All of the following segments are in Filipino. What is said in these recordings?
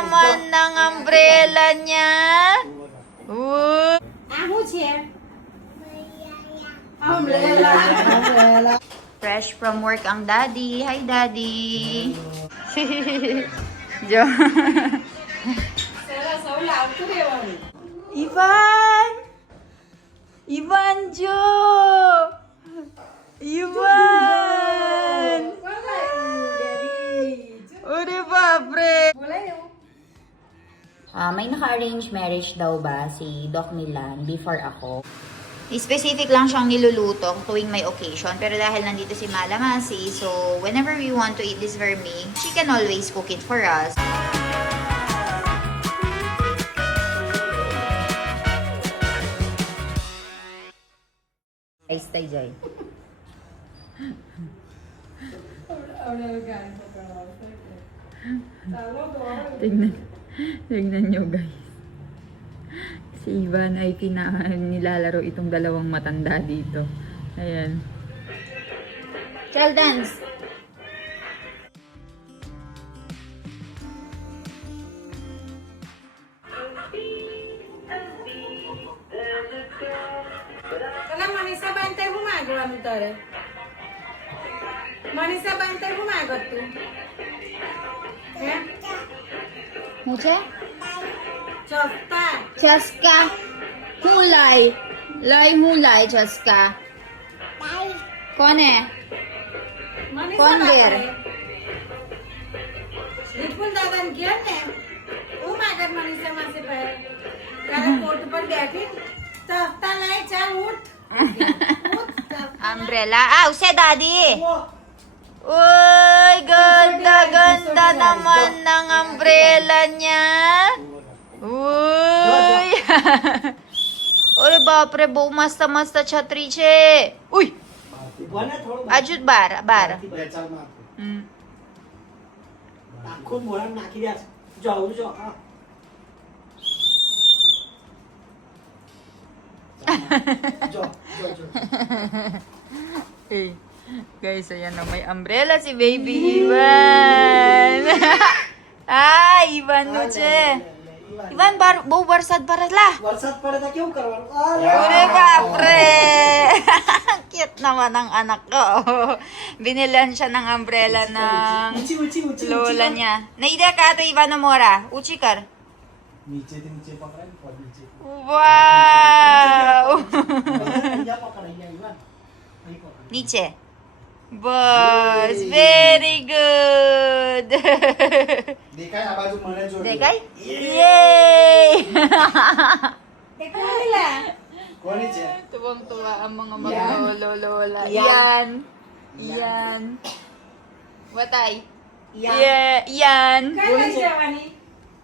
naman ng umbrella niya. Ano siya? Umbrella. Fresh from work ang daddy. Hi, daddy. Jo. Ivan! Ivan, Jo! Ivan! Ure babre! May naka-arrange marriage daw ba si Doc Milan before ako? Specific lang siyang niluluto tuwing may occasion. Pero dahil nandito si Mala Masi, so whenever we want to eat this vermi, she can always cook it for us. Ay, stay jay. Tignan nyo guys. Si Ivan ay nilalaro itong dalawang matanda dito. Ayan. Child dance! Kalau Manisa bantai humago kami tore. Manisa bantai humago tu. Ya? Muche? Costa. Chaska. Hulay. Lay hulay, Chaska. Kone? Manisa Kondir. bantai. Dipul dadan kian ne. Humago Manisa masih per. Kalau court पर बैठी चफ्ता लाई चल उठ Umbrella. Use, daddy! Uy, ganda-ganda naman ng umbrella niya. Uy! Uy, बापरे, बहु मस्त छत्रीचे. उई! अजून बार. दाखवून मोळात नाकी द्या जाऊ जो हा जो Eh, guys, ayan na, may umbrella si Baby Ivan. Ivan Nuche. Ivan, बहु बरसात बरसला. वरसाद पडता केव करवार Ure, bapre! Cute naman ang anak ko. Binilan siya ng umbrella ng उची lola niya. Naida ka ata Ivan Amora. Uchi kar. नीचे ते नीचे पकड़ा और नीचे Wow! या पकड़ा या इवन नहीं पकड़ा Niche. Boss, very good. देखा है आवाज मने जोड़ Dekay? Yay! देखो नीला कोणी छे Tuwang-tuwa ang mga Yan. maglolo-lola. Yan. Yan. Watay. Yan. Yan. काय लाई जवानी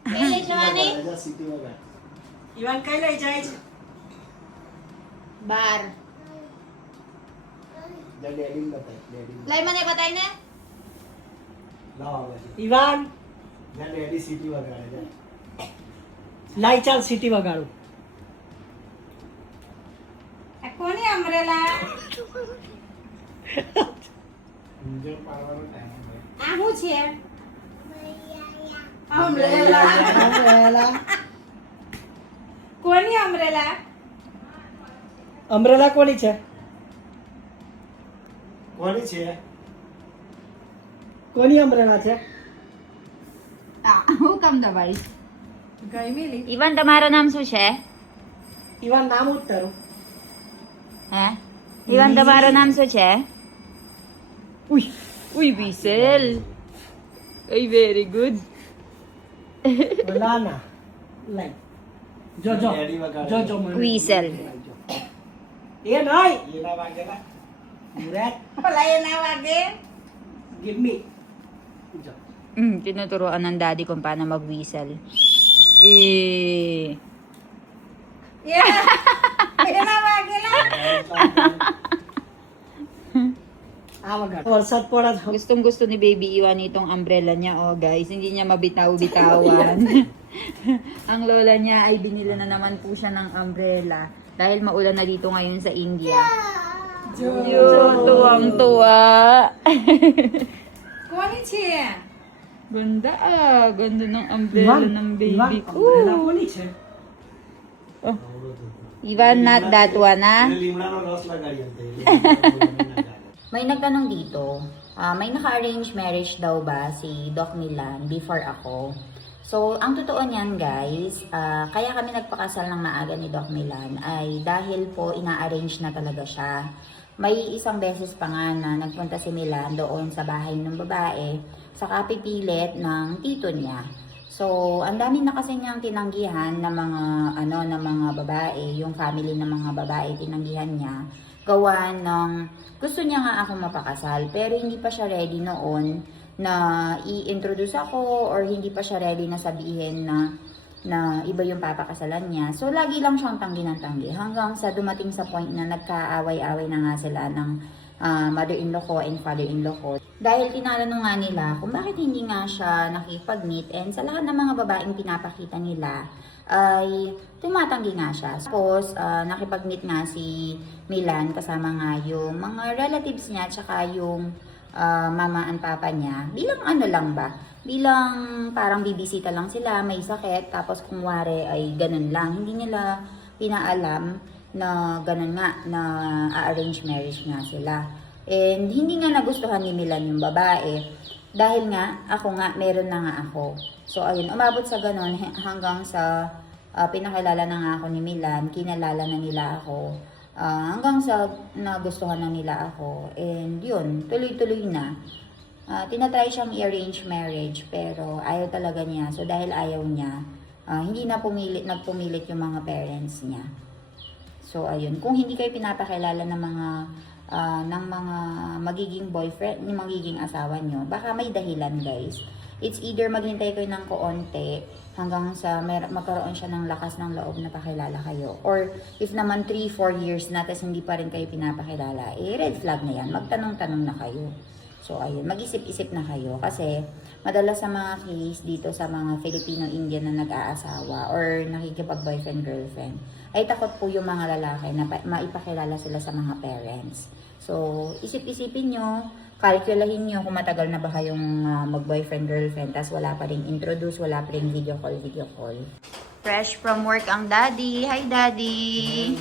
Kailan siya, Mani? राजा सिटी वगैरह इवन काय लाई जाय Bar. जा डैडी ने बताई daddy Lay man batay na? लाओ आवाज इवान जा डैडी सिटी वगैरह जा लाईचाल सिटी वगाडू कोणी अमरेला मुझे पारवानो टाइम है आहू छे अमरेला कोणी अमरेला अमरेला कोणी છે कोणी छे કોની અમરેલા છે હું કામ દબાઈ? ગઈ મિલી Ivan, તમારું નામ શું છે? ઇવાન નામ જ તારું હે? Ivan, તમારું નામ શું છે? Uy, Bisel. Ay, very good. ના ના લાઈ જો જો ડેડી વગાડે. જો જો મને Whistle. એ નહીં ये ना वागेला મુરાદ ભલા એ ના વાગે give me જો Tinuturoan ng daddy kung paano mag-whistle. Eh. એ ના વાગેલા આ વગાડ વરસાદ પડે છે Gustong gusto ni Baby Iwan itong umbrella niya, oh guys. Hindi niya mabitaw-bitawan. Ang lola niya ay binila na naman po siya ng umbrella. Dahil maulan na dito ngayon sa India. Yun, tuwang-tuwa. કોની છે Ganda ah. Ganda ng umbrella ng baby ko. umbrella કોની છે? Oh. Ivan, not that one ah. લીમડાનો રસ લગાડી અંતે. May nagtanong dito, may naka-arrange marriage daw ba si Doc Milan before ako? So, ang totoo niyan guys, kaya kami nagpakasal ng maaga ni Doc Milan ay dahil po ina-arrange na talaga siya. May isang beses pa nga na nagpunta si Milan doon sa bahay ng babae sa kapipilit ng tito niya. So, ang dami na kasi niyang tinanggihan ng mga babae, yung family ng mga babae tinanggihan niya. Gawa ng gusto niya nga ako mapakasal pero hindi pa siya ready noon na i-introduce ako or hindi pa siya ready na sabihin na iba yung papakasalan niya. So, lagi lang siyang tanggi ng tanggi hanggang sa dumating sa point na nagkaaway-away na nga sila ng mother-in-law ko and father-in-law ko. Dahil tinatanong nga nila kung bakit hindi nga siya nakipag-meet and sa lahat ng mga babaeng pinapakita nila ay tumatanggi nga siya. Tapos, nakipag-meet nga si Milan kasama nga yung mga relatives niya tsaka yung mama and papa niya. Bilang ano lang ba? Bilang parang bibisita lang sila, may sakit, tapos kung wari ay ganun lang. Hindi nila pinaalam na ganun nga, na arrange marriage nga sila. And hindi nga nagustuhan ni Milan yung babae. Dahil nga, ako nga, meron na nga ako. So, ayun, umabot sa ganun hanggang sa pinakilala na nga ako ni Milan, kinalala na nila ako. Hanggang sa nagustuhan na nila ako. And yun, tuloy-tuloy na. Tinatry siyang i-arrange marriage, pero ayaw talaga niya. So, dahil ayaw niya, hindi na nagpumilit yung mga parents niya. So, ayun. Kung hindi kayo pinapakilala ng mga magiging boyfriend, ng magiging asawa nyo, baka may dahilan, guys. It's either maghintay kayo ng koonti hanggang sa magkaroon siya ng lakas ng loob na pakilala kayo. Or if naman 3-4 years na tapos hindi pa rin kayo pinapakilala, red flag na yan. Magtanong-tanong na kayo. So, ayun. Mag-isip-isip na kayo. Kasi, madalas sa mga case dito sa mga Filipino-Indian na nag-aasawa or nakikipag-boyfriend-girlfriend, ay takot po yung mga lalaki na maipakilala sila sa mga parents. So, isip-isipin nyo, kalkulahin nyo kung matagal na ba kayong mag-boyfriend-girlfriend, tas wala pa rin introduce, wala pa rin video call. Fresh from work ang daddy. Hi, daddy!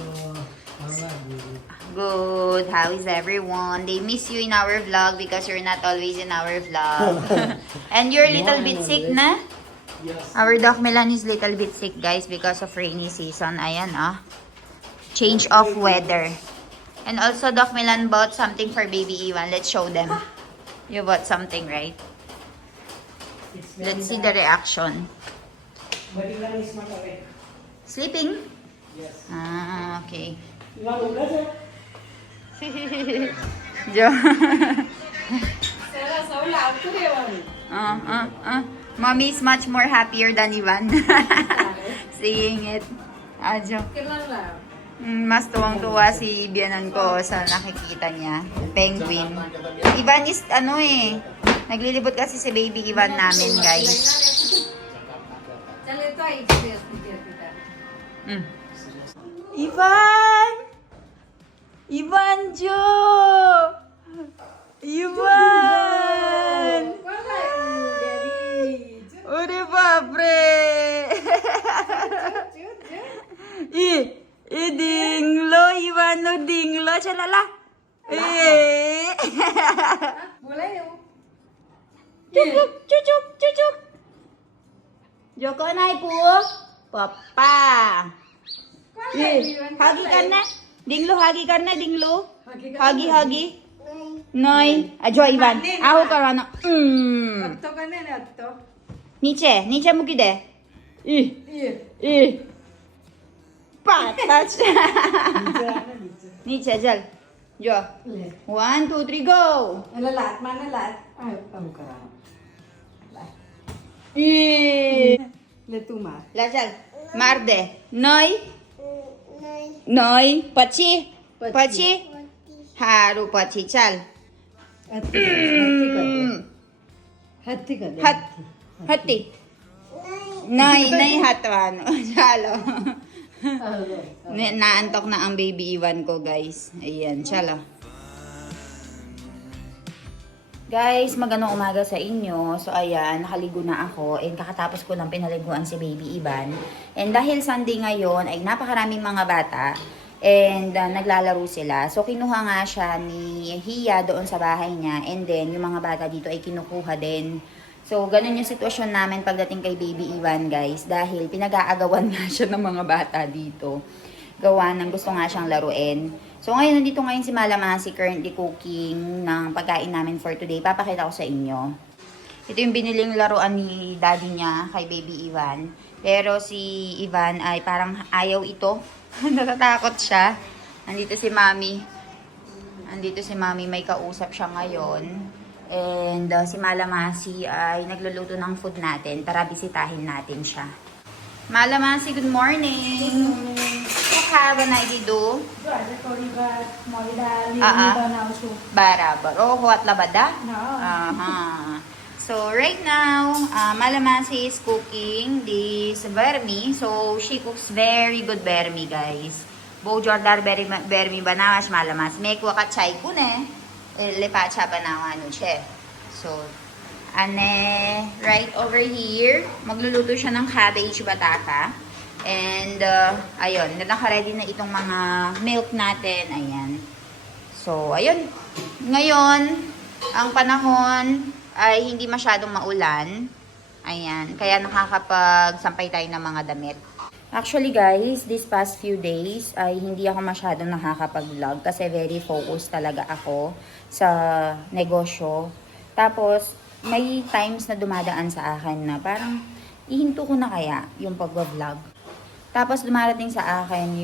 Good. How is everyone? They miss you in our vlog because you're not always in our vlog. And you're a little bit sick na? Yes. Our Doc Milan is little bit sick, guys, because of rainy season. Ayan, change of weather. And also, Doc Milan bought something for baby Ivan. Let's show them. You bought something, right? Let's see the reaction. But Ivan is not awake. Sleeping? Yes. Okay. Ivan ઉભરા છે? Jo. સરસ હવે લાવતું રહેવાનું. Mommy is much more happier than Ivan. Seeing it. Jo. કેટલા લાવ? Mas tuwang-tuwa si biyanan ko sa nakikita niya. Penguin. Ivan is naglilibot kasi si baby Ivan namin, guys. ચાલ એ તો આવી જશે hospital. Ivan! Ivan Jo! Ivan! Ore babre! Dinglo, Ivan, dinglo, chalala. બોલાય એવું. Chuchuk, chuchuk, chuchuk. Joko nai po. Papa. Hagi karna. Dinglo, hagi karna, dinglo. Hagi. Noi. Ajo Ivan. Aho karana. અત્તો કને ને અત્તો. Niche muki de. Patas. Niche, jal. Jo. 1, 2, 3, go. એટલે લાતમાં ને લાત. આવું કરવાનું. લે તું માર. La chal. Mar de. Noi. Noi. Pachi. Pachi. Haru pachi. Chal. હાથથી કર દે. Hat. Hati. Nay hatwan. Chalo. Naantok na ang baby Ivan ko, guys. Ayan, chalo. Guys, magandang umaga sa inyo. So, ayan, nakaligo na ako. And kakatapos ko lang pinaliguan si Baby Ivan. And dahil Sunday ngayon, ay napakaraming mga bata. And naglalaro sila. So, kinuha nga siya ni Hia doon sa bahay niya. And then, yung mga bata dito ay kinukuha din. So, ganun yung sitwasyon namin pagdating kay Baby Ivan, guys. Dahil pinag-aagawan nga siya ng mga bata dito. Gawa ng gusto nga siyang laruin. So, ngayon, nandito ngayon si Malamasi currently cooking ng pagkain namin for today. Papakita ko sa inyo. Ito yung biniling laruan ni daddy niya kay Baby Ivan. Pero si Ivan ay parang ayaw ito. Natatakot siya. Andito si Mami. Andito si Mami, may kausap siya ngayon. And si Malamasi ay nagluluto ng food natin. Tara, bisitahin natin siya. Malamasi, good morning. Good morning. What have I do? જો આજે થોડી વાર મોડી દાળ હા. બનાવું છું. Barabar. Oh, what labada? No. So, right now, Malamasi is cooking this vermi. So, she cooks very good vermi, guys. Bojordar vermi banawas Malamas. Mekwa ka chay ko ne. Lepacha banawa no che. So, right over here, magluluto siya ng cabbage batata. And, ayun, naka-ready na itong mga milk natin. Ayan. So, ayun. Ngayon, ang panahon ay hindi masyadong maulan. Ayan. Kaya nakakapagsampay tayo ng mga damit. Actually, guys, this past few days ay hindi ako masyadong nakakapag-vlog kasi very focused talaga ako sa negosyo. Tapos, may times na dumadaan sa akin na parang ihinto ko na kaya yung pag-vlog. Tapos dumarating sa akin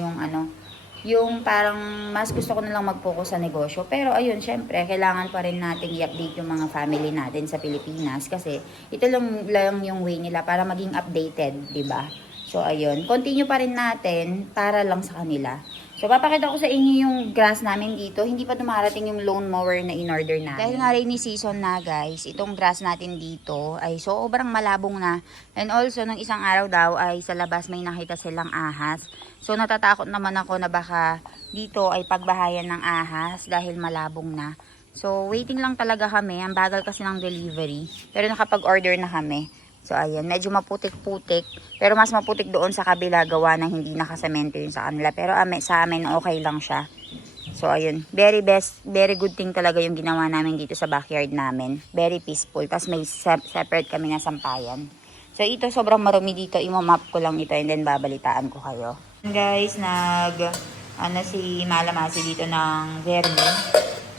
yung parang mas gusto ko na lang mag-focus sa negosyo. Pero ayun, syempre, kailangan pa rin nating i-update yung mga family natin sa Pilipinas kasi ito lang yung way nila para maging updated, 'di ba? So ayun, continue pa rin natin para lang sa kanila. So papakita ko sa inyo yung grass namin dito. Hindi pa dumarating yung lawn mower na in-order namin. Dahil nga rainy season na, guys, itong grass natin dito ay sobrang malabong na. And also, nung isang araw daw ay sa labas may nakita silang ahas. So natatakot naman ako na baka dito ay pagbahayan ng ahas dahil malabong na. So waiting lang talaga kami. Ang bagal kasi ng delivery. Pero nakapag-order na kami. So, ayan. Medyo maputik-putik. Pero mas maputik doon sa kabila gawa na hindi nakasemento yun sa kanila. Pero sa amin, okay lang siya. So, ayun. Very good thing talaga yung ginawa namin dito sa backyard namin. Very peaceful. Tapos may separate kami na sampayan. So, ito sobrang marumi dito. Imamap ko lang ito and then babalitaan ko kayo. Guys, si Malamasi dito ng vermi.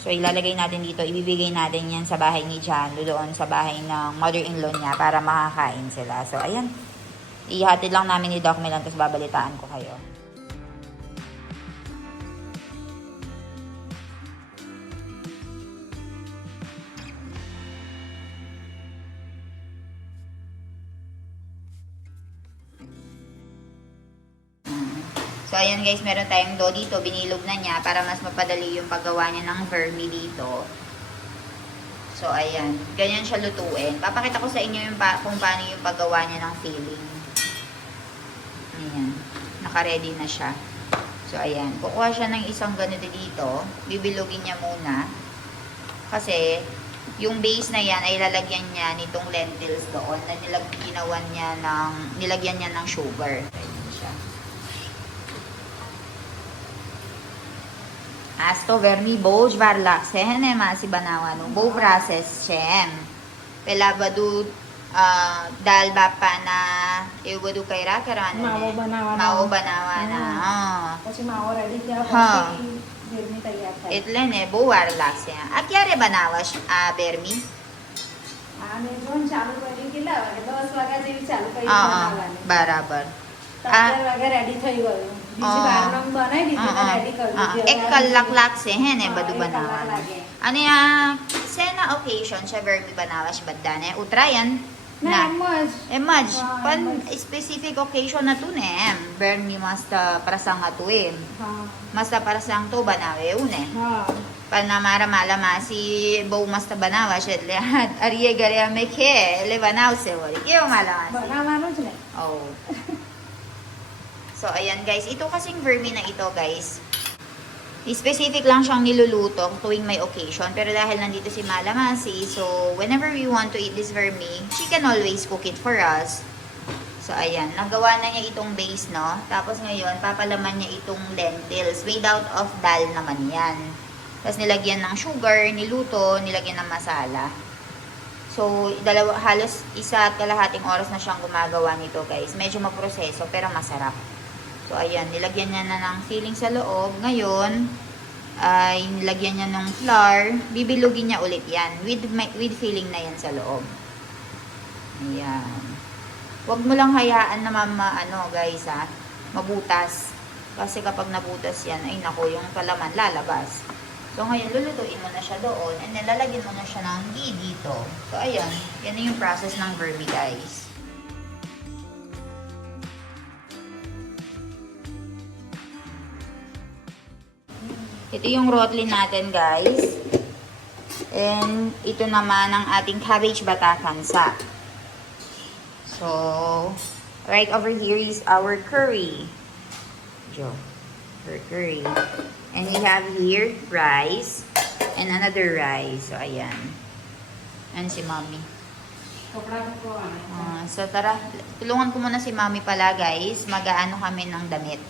So, ilalagay natin dito, ibibigay natin yan sa bahay ni Jan, doon sa bahay ng mother-in-law niya para makakain sila. So, ayan. Ihatid lang namin ni Doc Milan, tapos babalitaan ko kayo. So, ayan guys, meron tayong dough dito. Binilog na niya para mas mapadali yung paggawa niya ng vermi dito. So, ayan. Ganyan siya lutuin. Papakita ko sa inyo kung paano yung paggawa niya ng filling. Ayan. Naka-ready na siya. So, ayan. Kukuha siya ng isang ganito dito. Bibilugin niya muna. Kasi, yung base na yan ay lalagyan niya nitong lentils doon na nilagyan niya ng sugar. Ayan siya. Asto vermi boj varlak sehne masi banawa no bo process chem pelabadu dal bapa na eubadu kaira karana માવો બનાવવાનો. na પછી માવો રેડી થયા હા. પછી ગરમી તૈયાર થાય. એટલે ne bo varlak se a ક્યારે બનાવાશ a vermi અને જોન ચાલુ કરી કેટલા વાગે 10 વાગ્યા જેવી ચાલુ કરી બનાવવાની. barabar 11 વાગે રેડી થઈ ગયું. બીજી વારનો બનાવી દીધી ને રેડી કરી દીધી. એક કલાક લાગશે હે ને બધું એક કલાક બનાવવાનું લાગે. અને sena occasion siya vermi બનાવાશ બધા ને ઉતરાયણ ના એમ જ. એમ જ પણ specific occasion na to ne vermi masta prasang atuin હા masta prasang to બનાવે એવું ને હા પણ અમારા માલામાસી બહુ મસ્ત બનાવે છે એટલે અરીએ ઘરે અમે ખે એટલે બનાવશે વળી કેવો માલામાસી બનાવવાનું જ ને. So, ayan guys. Ito kasing vermi na ito guys. Specific lang siyang niluluto tuwing may occasion. Pero dahil nandito si Malamasi, so whenever we want to eat this vermi, she can always cook it for us. So, ayan. Nagawa na niya itong base, no? Tapos ngayon, papalaman niya itong lentils. Made out of dal naman yan. Tapos nilagyan ng sugar, niluto, nilagyan ng masala. So, halos 1.5 oras na siyang gumagawa nito, guys. Medyo maproseso, pero masarap. So, ayan. Nilagyan niya na ng filling sa loob. Ngayon, ay nilagyan niya ng flour. Bibilugin niya ulit yan. With filling na yan sa loob. Ayan. Huwag mo lang hayaan na guys, mabutas. Kasi kapag nabutas yan, ay naku, yung palaman lalabas. So, ngayon, lulutuin mo na siya doon. And then, lalagyan mo na siya ng ghee dito. So, ayan. Yan na yung process ng vermi, guys. Ito yung rotli natin, guys. And, ito naman ang ating cabbage batakansa. So, right over here is our curry. Curry. And we have here rice and another rice. So, ayan. And si Mommy. So, tara. Tulungan ko muna si Mommy pala, guys. Mag-aano kami ng damit.